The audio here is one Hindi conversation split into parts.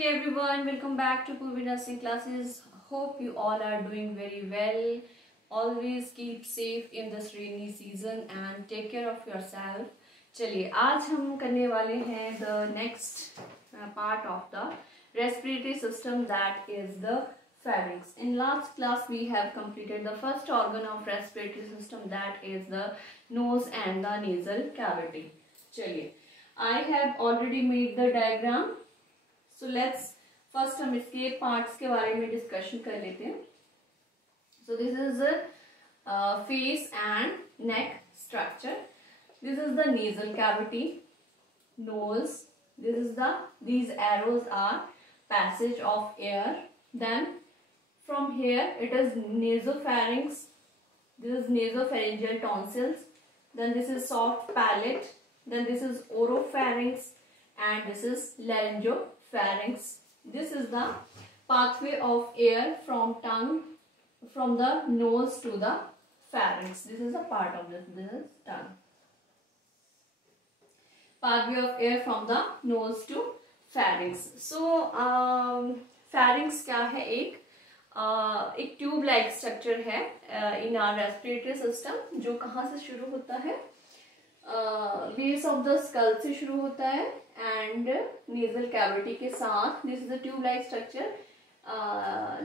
Hey everyone, welcome back to Purvi Nursing Classes. Hope you all are doing very well. Always keep safe in this rainy season and take care of yourself. चलिए आज हम करने वाले हैं the next part of the respiratory system, that is the pharynx. In last class we have completed the first organ of respiratory system, that is the nose and the nasal cavity. चलिए I have already made the diagram. So let's first हम इसके parts के बारे में discussion कर लेते हैं. So this is the face and neck structure. This is the nasal cavity, nose. These arrows are passage of air. Then from here it is nasopharynx. This is nasopharyngeal tonsils. Then this is soft palate. Then this is oropharynx, and this is laryngopharynx. This is the pathway of air from the nose to the pharynx. This is a part of this. This is tongue. Pathway of air from the nose to pharynx. So pharynx क्या है? एक ट्यूब लाइक स्ट्रक्चर है इन आवर रेस्पिरेटरी सिस्टम, जो कहाँ से शुरू होता है? बेस ऑफ द स्कल से शुरू होता है एंड नेजल कैविटी के साथ. This is the tube like structure.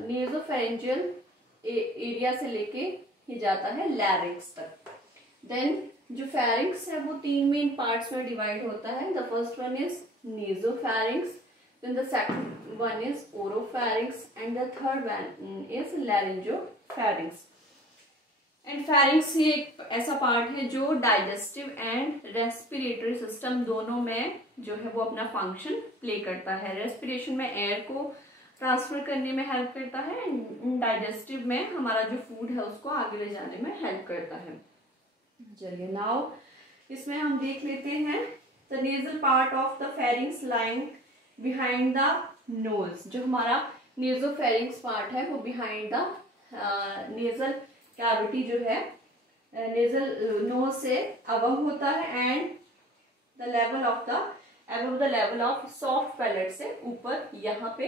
Nasopharyngeal area से लेके ही जाता है लैरिंक्स तक. देन जो फेरिंक्स है वो तीन मेन पार्ट्स में डिवाइड होता है. The first one is nasopharynx, then the second one is oropharynx and the third one is laryngopharynx. And pharynx ही एक ऐसा पार्ट है जो डाइजेस्टिव एंड रेस्पिरेटरी सिस्टम दोनों में जो है वो अपना फंक्शन प्ले करता है. रेस्पिरेशन में एयर को ट्रांसफर करने में हेल्प करता है, एंड डाइजेस्टिव में हमारा जो फूड है उसको आगे ले जाने में हेल्प करता है. चलिए नाउ इसमें हम देख लेते हैं the nasal part of the pharynx lying behind the nose. जो हमारा नेजोफेरिंक्स पार्ट है वो बिहाइंड द नेजल कैविटी जो है नेजल नोज से अबव होता है, and the level of the above the level of soft palate से ऊपर यहाँ पे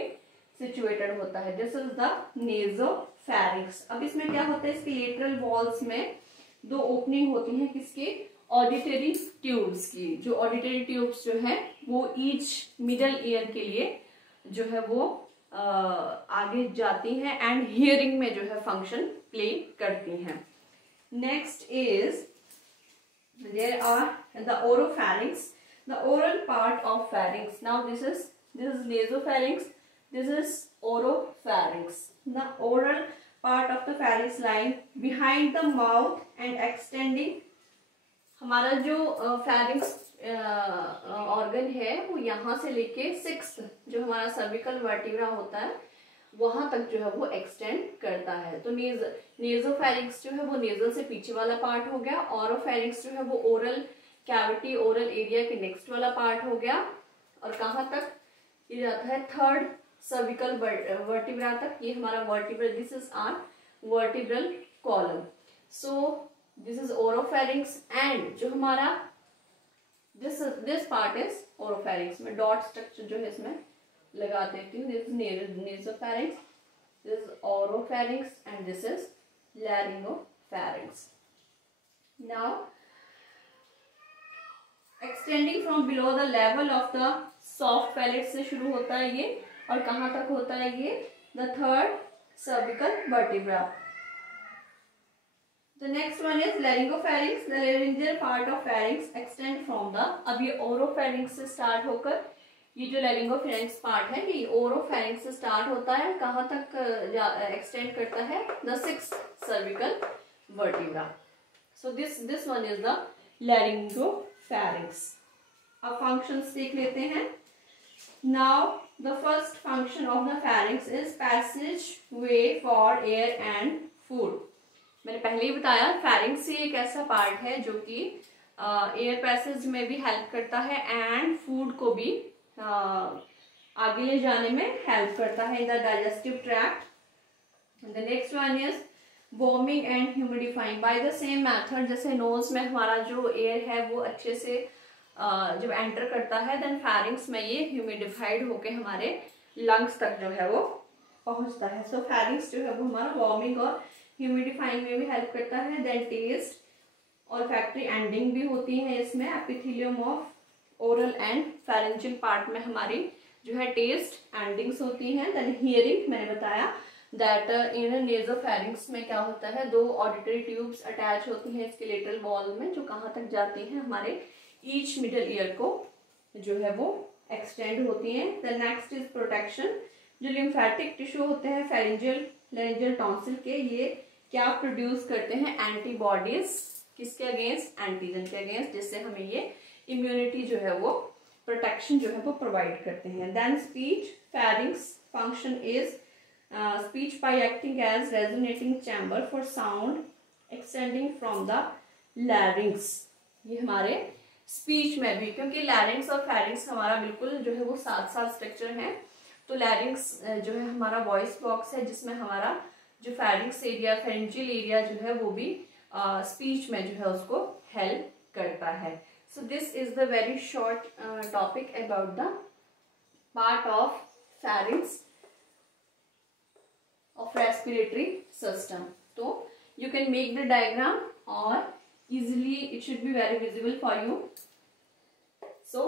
सिचुएटेड होता है. This is the nasopharynx. अब इसमें क्या होता है? इसके लेटरल वॉल्स में दो ओपनिंग होती हैं. किसके? ऑडिटरी ट्यूब्स की. जो ऑडिटरी ट्यूब्स जो है वो ईच मिडल ईयर के लिए जो है वो आगे जाती हैं एंड हियरिंग में जो है फंक्शन प्ले करती हैं. Next is there are the oropharynx, the oral part of pharynx. Now this is nasopharynx, this is oropharynx. The oral part of the pharynx line behind the mouth and extending. हमारा जो pharynx ऑर्गन है वो यहाँ से लेके 6th जो हमारा सर्विकल वर्टिब्रा होता है वहां तक जो है वो एक्सटेंड करता है. तो नेजोफेरिंक्स जो है वो नेजल से पीछे वाला पार्ट हो गया. ओरोफेरिंक्स जो है वो ओरल कैविटी, ओरल एरिया के नेक्स्ट वाला पार्ट हो गया. और कहाँ तक ये जाता है? 3rd सर्विकल वर्टिब्रा तक. ये हमारा vertebra, this is our vertebral column. So this is oropharynx, and जो हमारा दिस पार्ट इज ओरोफेरिंक्स. में डॉट स्ट्रक्चर जो है इसमें लगा देती हूँ. This is nasopharynx, this is oropharynx, and this is laryngopharynx. Now extending from below the level of the soft palate से शुरू होता है ये, और कहाँ तक होता है ये? The 3rd cervical vertebra. The next one is laryngopharynx. The laryngeal part of pharynx extend from the. अब ये oropharynx से स्टार्ट होकर ये जो laryngopharynx पार्ट है ये oropharynx से स्टार्ट होता है. कहाँ तक एक्सटेंड करता है? The 6th cervical vertebra. So this one is the laryngopharynx. अब functions देख लेते हैं. Now the first function of the pharynx is passageway for air and food. मैंने पहले ही बताया फेरिंक्स ही एक ऐसा पार्ट है जो कि एयर पैसेज में भी हेल्प करता है एंड फूड को भी आगे ले जाने में हेल्प करता है in the digestive tract. The next one is warming and humidifying by the same method. जैसे नोज में हमारा जो एयर है वो अच्छे से जब एंटर करता है, देन फेरिंक्स में ये ह्यूमिडिफाइड होके हमारे लंग्स तक जो है वो पहुंचता है। सो फेरिंग्स जो है वो हमारा वार्मिंग और ह्यूमिडिफाइंग में भी हेल्प करता है। देन टेस्ट और फैक्ट्री एंडिंग भी होती है इसमें। Epithelium of oral and pharyngeal part में हमारी जो है टेस्ट एंडिंग्स होती हैं। देन हियरिंग मैंने बताया दैट इन नेजोफेरिंग्स में क्या होता है, 2 ऑडिटरी ट्यूब्स अटैच होती हैं स्केलेटल वॉल में, जो कहाँ तक जाती हैं, हमारे ईच मिडल ईयर को जो है वो एक्सटेंड होती हैं। The next is protection. जो लिम्फेटिक टिश्यू होते हैं फेरेंजियल लेरेंजियल टॉन्सिल के, ये क्या प्रोड्यूस करते हैं, एंटीबॉडीज किसके अगेंस्ट, एंटीजन के अगेंस्ट, जिससे हमें ये इम्यूनिटी जो है वो प्रोटेक्शन जो है वो प्रोवाइड करते हैं। Then speech pharynx function is speech by acting as resonating chamber for sound extending from the larynx. ये हमारे स्पीच में भी, क्योंकि लैरिंग्स और फेरिंग्स हमारा बिल्कुल जो है वो साथ साथ स्ट्रक्चर है, तो लैरिंग्स जो है हमारा वॉइस बॉक्स है, जिसमें हमारा जो फेरिंग्स एरिया फेरेंजियल एरिया जो है वो भी स्पीच में जो है उसको हेल्प करता है। सो this is the very short topic about the part of pharynx of respiratory system. So you can make the diagram or easily it should be very visible for you. So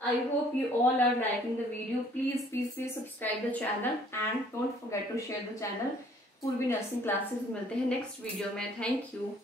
I hope you all are liking the video. Please subscribe the channel and don't forget to share the channel. पूर्वी नर्सिंग क्लासेस मिलते हैं नेक्स्ट वीडियो में। Thank you.